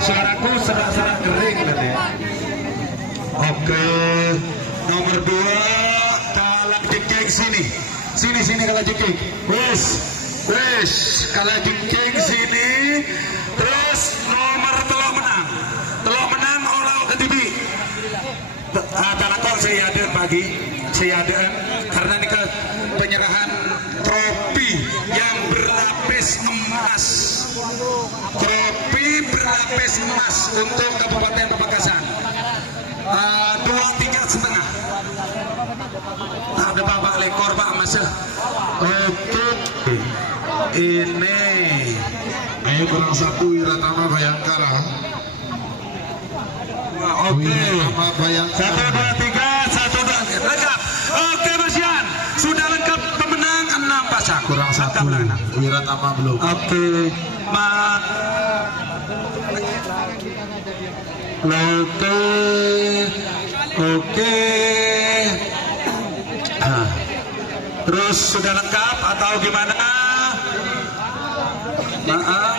Suaraku serak-serak kering tadi. Oke, nomor 2 kalah jengking sini. Sini kalah jengking. Wes kalah jengking sini. Terus nomor telok menang olah ke TV. Talakon saya ada pagi, saya ada karena ini ke penyerahan trofi yang berlapis emas. Trofi berlapis emas untuk Kabupaten Pamekasan. 2,3,5. Ada Bapak Lekor Pak Mas. Oke. Ini kurang 1 Wiratama Bayangkara. Oke. Bayangkara. 1, 2, 3, 1, 2 lengkap. Oke Mas Yan, sudah lengkap pemenang 6 pasang. Kurang 1 Wiratama belum. Oke, Oke. Terus sudah lengkap atau gimana? Maaf.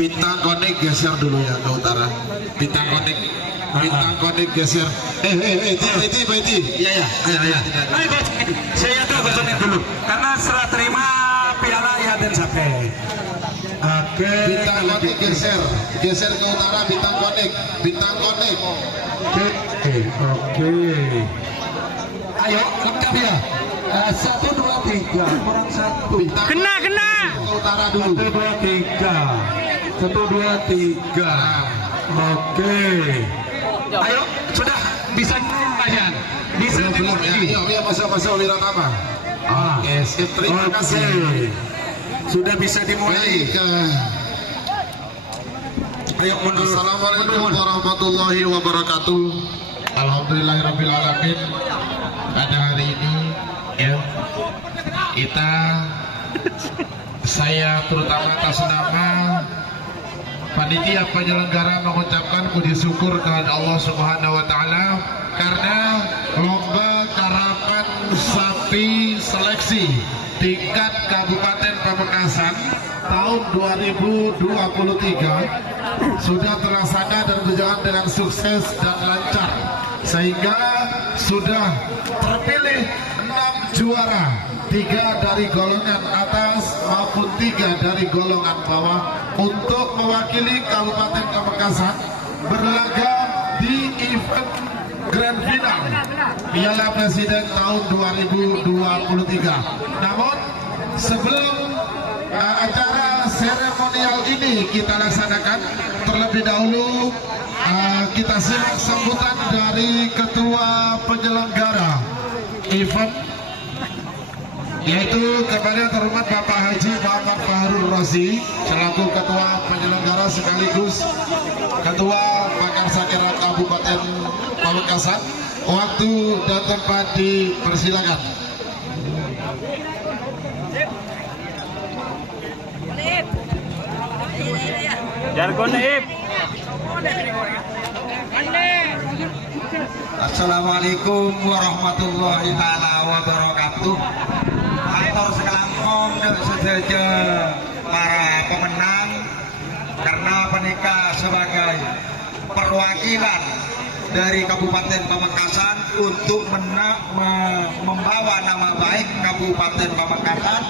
Bintang konik geser dulu ya ke utara. Bintang konik geser. Itu. Iya. Ayo, saya tuh gosokin dulu karena serah terima piala ya dan sampai. Oke. Bintang konik geser ke utara. Bintang konik. Oke. Ayo lengkap ya. 1, 2, 3 kurang 1. Kena. Ke utara dulu. 1, 2, 3. 1, 2, 3. Oke. Ayo sudah bisa Bayan. Bisa Belum ya. Iya masa Wiratama. Oke, sip, terima kasih. Sudah bisa dimulai. Ayo mundur. Assalamualaikum warahmatullahi wabarakatuh. Alhamdulillahirabbil alamin. Pada hari ini ya saya terutama atas nama panitia penyelenggara mengucapkan puji syukur kepada Allah Subhanahu wa taala karena lomba karapan sapi seleksi tingkat Kabupaten Pamekasan tahun 2023 sudah terlaksana dan berjalan dengan sukses dan lancar, sehingga sudah terpilih 6 juara, 3 dari golongan atas maupun 3 dari golongan bawah untuk mewakili Kabupaten Pamekasan berlaga di event Grand Final Piala Presiden tahun 2023. Namun sebelum acara seremonial ini kita laksanakan, terlebih dahulu kita simak sambutan dari Ketua Penyelenggara event, yaitu kepada terhormat Bapak Haji Muhammad Fahrul Razi selaku Ketua Penyelenggara sekaligus Ketua Pakar Sakira Kabupaten Pamekasan. Waktu dan tempat dipersilakan. Jargon Ip. Assalamualaikum warahmatullahi wabarakatuh. Atur sekalangkong sejaja para pemenang, karena penikah sebagai perwakilan dari Kabupaten Pamekasan untuk membawa nama baik Kabupaten Pamekasan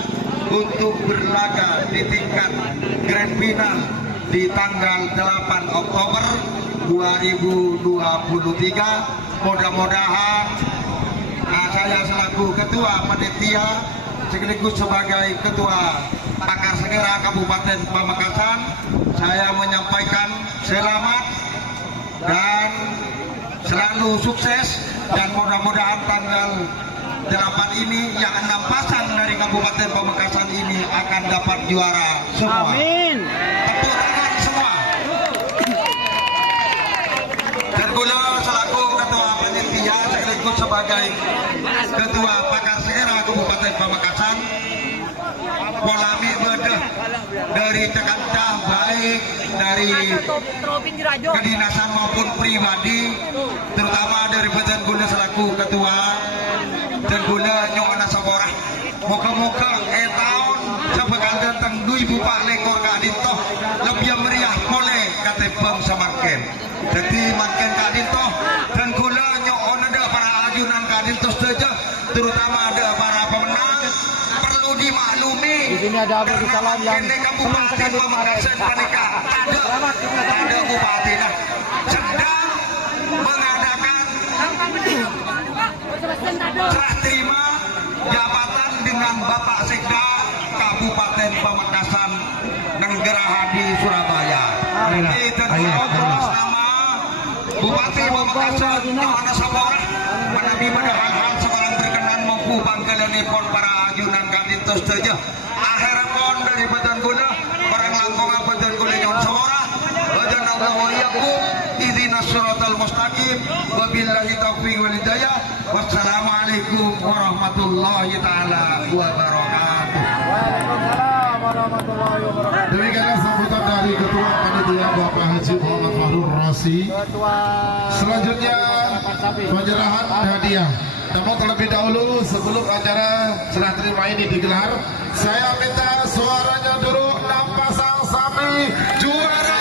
untuk berlaga di tingkat Grand Final di tanggal 8 Oktober 2023. Mudah-mudahan saya selaku Ketua Panitia sekaligus sebagai Ketua Pakar Segera Kabupaten Pamekasan, saya menyampaikan selamat dan selalu sukses, dan mudah-mudahan tanggal 8 ini yang 6 pasang dari Kabupaten Pamekasan ini akan dapat juara semua. Amin. Tepuk tangan semua. Dan kula selaku Ketua Panitia sekaligus sebagai Ketua Pakar Segera Kabupaten Pamekasan, polami bedeh dari cekancah baik dari kedinasan maupun pribadi, terutama dari Badan Gula selaku Ketua dan Gula Nyong Saborah. Moga-moga tahun sebekal datang 2000 Pak Lekor Kadintoh ada Abdul Salam yang senang sekali kemarin. Ada Bupati sedang mengadakan serah terima jabatan dengan Bapak Sekda Kabupaten Pamekasan Nenggeraha di Surabaya. Itu atas nama Bupati Pamekasan Yohanes Sabora menabi menahan sekolah berkenan mampu pangkalanipun para ajunan kandidat saja. Akhir pun dari badan guna barang langkong badan guna Yohanes Sabora. Badan Allah wa yakum idzinas siratal mustaqim wabillahi taufiq wal hidayah. Wassalamualaikum warahmatullahi taala wabarakatuh. Demikianlah sambutan dari Ketua Panitia Bapak Haji Muhammad Fahrul Razi. Selanjutnya penyerahan hadiah. Namun terlebih dahulu sebelum acara serah terima ini digelar, saya minta suaranya dulu 6 pasang sapi juara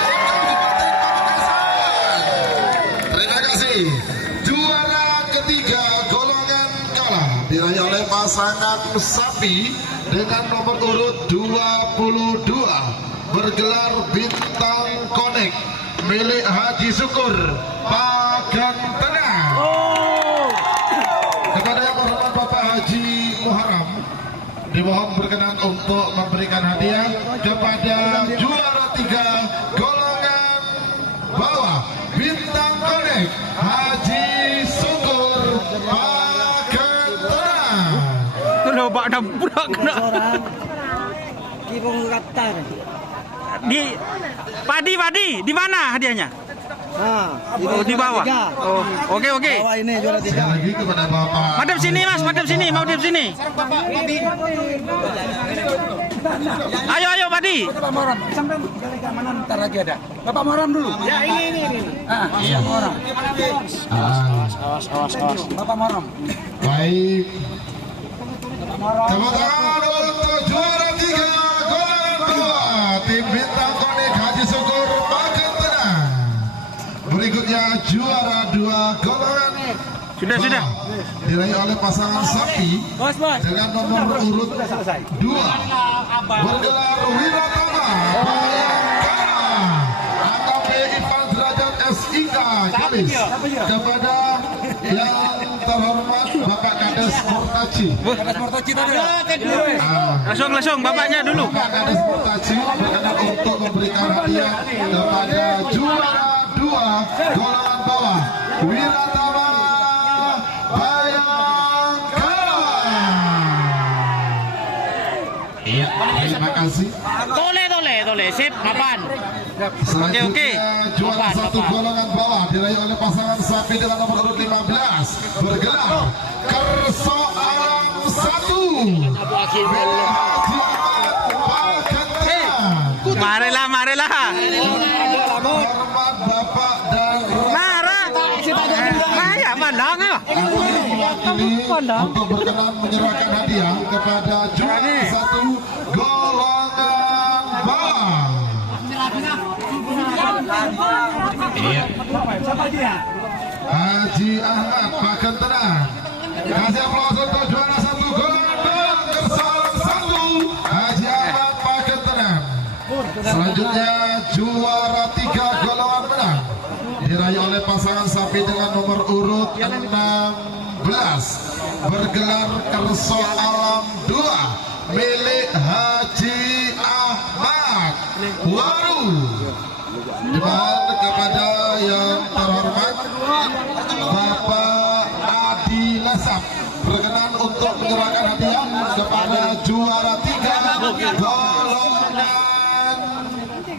Terima kasih. Juara ketiga golongan kalah diraih oleh pasangan sapi dengan nomor urut 22 bergelar Bintang Konek milik Haji Syukur Pagantena. Kepada yang hormat Bapak Haji Muharram dimohon berkenan untuk memberikan hadiah kepada juara 3 golongan bawah Bintang Konek Haji Syukur Pagantena. Kalau Pak Dampurak kena. Kibung Qatar. Di Padi, di mana hadiahnya? Oh, di bawah. Oh, oke. Bawah ini juara 3. Sekali lagi kepada Bapak. Madep sini Mas, madep sini, mau madep sini. Ayo Padi. Bapak Muharram, sampai keamanan ntar lagi ada. Bapak Muharram dulu. Ya ini. Bapak Muharram. Awas. Bapak Muharram. Baik. Tepuk tangan untuk juara 3 golongan 2 tim Bintang Konek Haji Syukur Pagantena. Berikutnya juara 2 golongan Sudah. diraih oleh pasangan sapi dengan nomor urut 2 bergelar Wiratama Bayangkara AKP Ivan Derajat SIK Galis. Kepada yang terhormat Bapak Kades Mortaci. Langsung bapaknya dulu. Bapak Kades Mortaci berkenan untuk memberikan hadiah kepada juara 2 golongan bawah Wiratama Bayangkara. Iya, terima kasih. Tole, sip, mapan. Selanjutnya Oke. juara 1 Mapan. golongan bawah diraih oleh pasangan sapi dengan nomor urut 15 bergelar Kerso Alam 1 milik Haji Ahmad Pagantena. Marilah. Hormat Bapak dan Ya, pandang ya. untuk berkenan menyerahkan hadiah kepada juara 1 golongan bawah. Haji Ahmad Pagantena. Kasih aplaus untuk juara 1 golongan bawah Kerso Alam 1 Haji Ahmad Pagantena. Selanjutnya juara 3 golongan menang diraih oleh pasangan sapi dengan nomor urut 16 bergelar Kerso Alam 2 milik Haji Ahmad Waru. Dimohon kepada yang terhormat Bapak Adi Nasab berkenan untuk menyerahkan hadiah kepada juara 3 golongan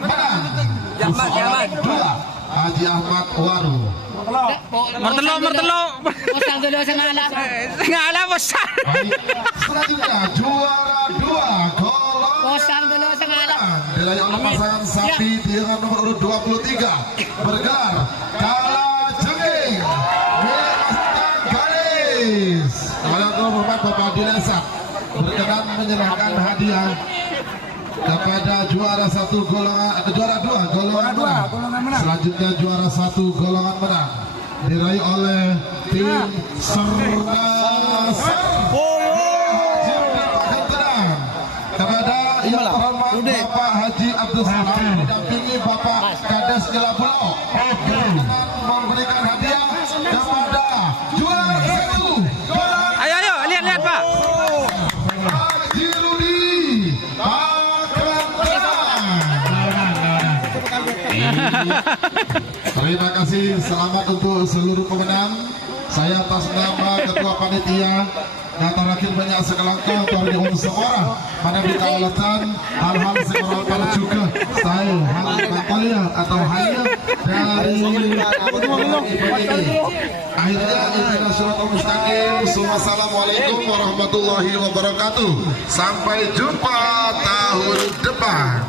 menang Kerso Alam 2 Haji Ahmad Waru. Mertelo. Pasang dulu Ngalah besar. Baik, selanjutnya juara 2 golongan diraih oleh pasangan sapi dengan nomor urut 23 bergelar Kala Jengking milik Mustang Galis. Kepada yang terhormat Bapak Adi Nasab berkenan menyerahkan hadiah kepada juara 2 golongan menang. Selanjutnya juara 1 golongan menang diraih oleh tim Sernasar. Kepada yang itu selalu didampingi Bapak Kades Gelabulok dengan memberikan hadiah kepada juara 1 Golan Ayo, ayo, lihat Pak. Haji Rudi Pakrantan. Terima kasih, selamat untuk seluruh pemenang. Saya atas nama Ketua Panitia Data Rakit banyak sekelangkah Tuan semua pada dikaulatan hal-hal sekolah juga style hal Natalia atau hanya dari akhirnya International Mustaqim. Wassalamualaikum warahmatullahi wabarakatuh. Sampai jumpa tahun depan.